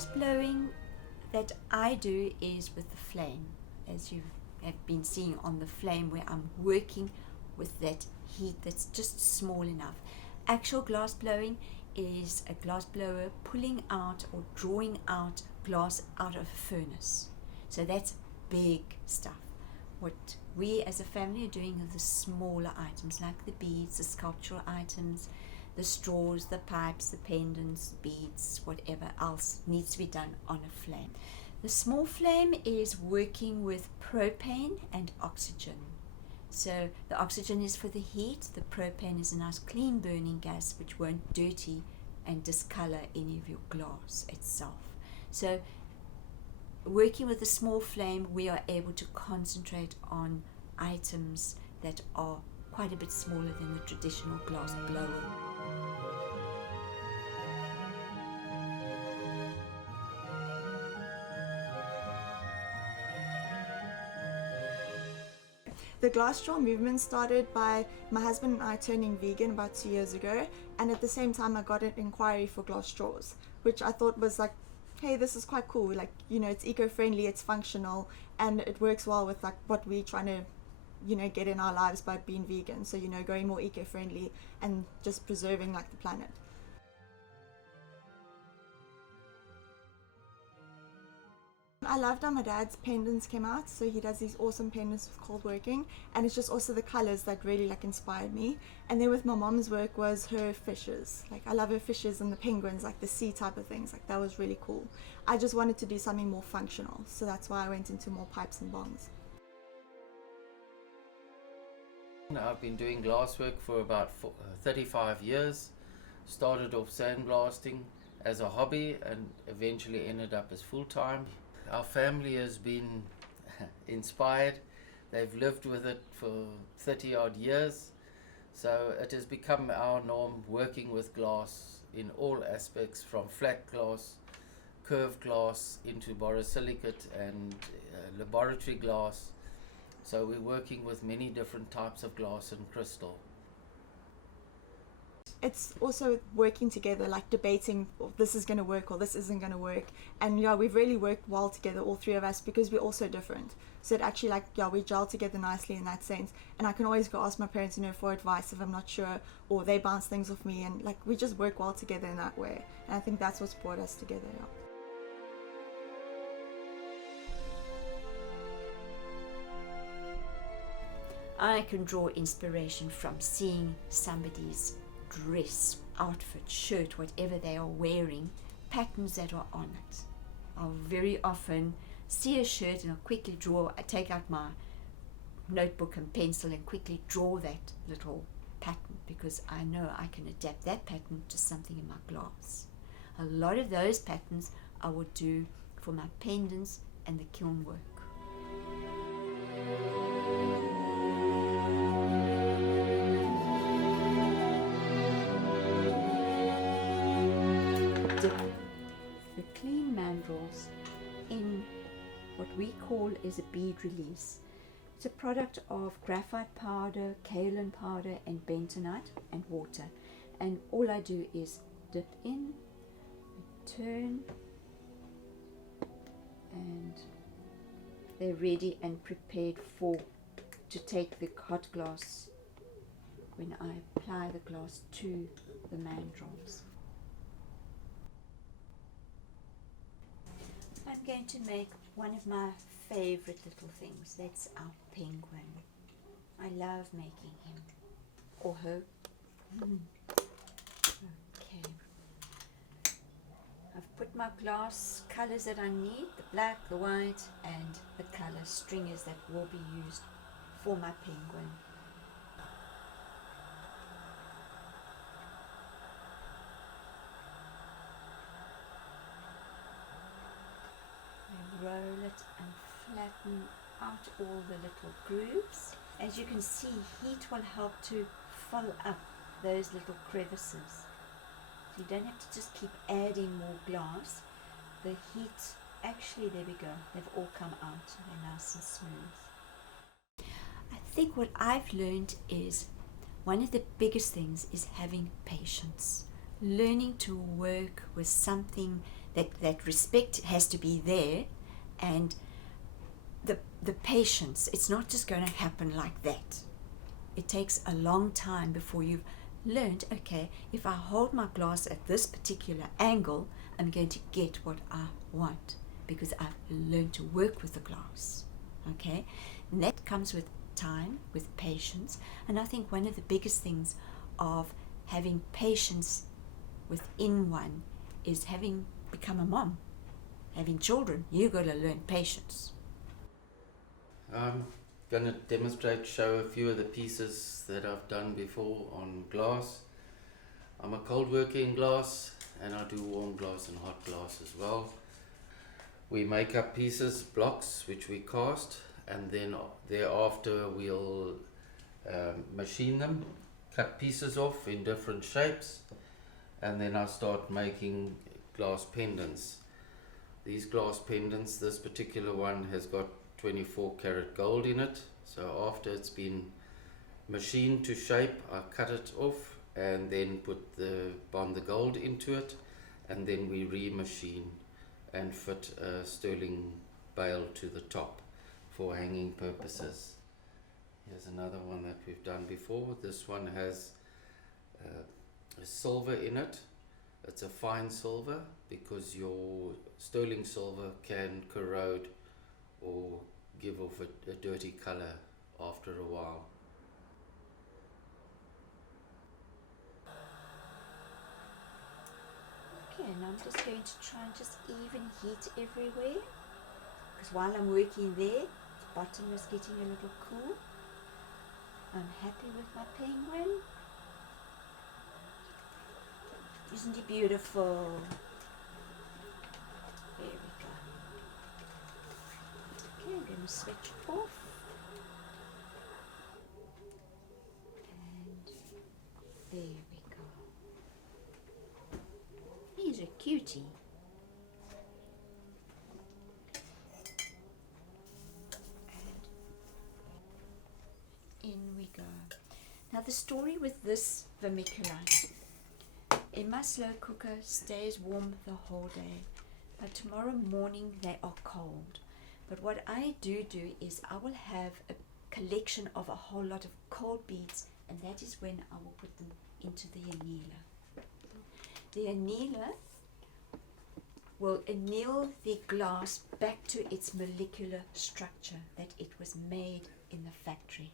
glass blowing that I do is with the flame, as you have been seeing on the flame, where I'm working with that heat that's just small enough. Actual glass blowing is a glass blower pulling out or drawing out glass out of a furnace. So that's big stuff. What we as a family are doing are the smaller items, like the beads, the sculptural items, the straws, the pipes, the pendants, beads, whatever else needs to be done on a flame. The small flame is working with propane and oxygen. So the oxygen is for the heat, the propane is a nice clean burning gas which won't dirty and discolor any of your glass itself. So working with a small flame, we are able to concentrate on items that are quite a bit smaller than the traditional glass blower. The glass straw movement started by my husband and I turning vegan about 2 years ago, and at the same time I got an inquiry for glass straws, which I thought was like, hey, this is quite cool, like, you know, it's eco-friendly, it's functional, and it works well with like what we're trying to, you know, get in our lives by being vegan. So, you know, going more eco-friendly and just preserving like the planet. I loved how my dad's pendants came out. So he does these awesome pendants with cold working, and it's just also the colors that really like inspired me. And then with my mom's work was her fishes. Like, I love her fishes and the penguins, like the sea type of things. Like, that was really cool. I just wanted to do something more functional, so that's why I went into more pipes and bongs. I've been doing glasswork for about 35 years. Started off sandblasting as a hobby and eventually ended up as full-time. Our family has been inspired. They've lived with it for 30 odd years. So it has become our norm working with glass in all aspects, from flat glass, curved glass, into borosilicate and laboratory glass. So we're working with many different types of glass and crystal. It's also working together, like debating, oh, this is going to work or this isn't going to work. And yeah, we've really worked well together, all three of us, because we're all so different. So it actually, like, yeah, we gel together nicely in that sense. And I can always go ask my parents, you know, for advice if I'm not sure, or they bounce things off me, and like, we just work well together in that way. And I think that's what's brought us together. Yeah. I can draw inspiration from seeing somebody's dress, outfit, shirt, whatever they are wearing, patterns that are on it. I'll very often see a shirt and I'll quickly draw, I take out my notebook and pencil and quickly draw that little pattern, because I know I can adapt that pattern to something in my glass. A lot of those patterns I will do for my pendants and the kiln work. Dip the clean mandrels in what we call is a bead release. It's a product of graphite powder, kaolin powder and bentonite and water, and all I do is dip in, turn, and they're ready and prepared to take the hot glass when I apply the glass to the mandrels. I'm going to make one of my favorite little things. That's our penguin. I love making him or her. Okay. I've put my glass colors that I need, the black, the white, and the color stringers that will be used for my penguin. Roll it and flatten out all the little grooves. As you can see, heat will help to fill up those little crevices. You don't have to just keep adding more glass. The heat, actually, there we go, they've all come out, they're nice and smooth. I think what I've learned is one of the biggest things is having patience, learning to work with something that respect has to be there, and the patience. It's not just going to happen like that. It takes a long time before you've learned, okay, if I hold my glass at this particular angle, I'm going to get what I want because I've learned to work with the glass. Okay, and that comes with time, with patience. And I think one of the biggest things of having patience within one is having become a mom, having children. You've got to learn patience. I'm going to demonstrate, show a few of the pieces that I've done before on glass. I'm a cold worker in glass, and I do warm glass and hot glass as well. We make up pieces, blocks, which we cast, and then thereafter we'll machine them, cut pieces off in different shapes, and then I start making glass pendants. These glass pendants, this particular one has got 24 karat gold in it, so after it's been machined to shape, I cut it off and then bond the gold into it, and then we remachine and fit a sterling bale to the top for hanging purposes. Here's another one that we've done before. This one has a silver in it. It's a fine silver because your sterling silver can corrode or give off a dirty color after a while. Okay, and I'm just going to try and just even heat everywhere, because while I'm working there, the bottom is getting a little cool. I'm happy with my penguin. Isn't he beautiful? There we go. Okay, I'm going to switch off. And there we go. He's a cutie. And in we go. Now the story with this vermiculite. In my slow cooker stays warm the whole day, but tomorrow morning they are cold. But what I do is I will have a collection of a whole lot of cold beads, and that is when I will put them into the annealer. The annealer will anneal the glass back to its molecular structure that it was made in the factory.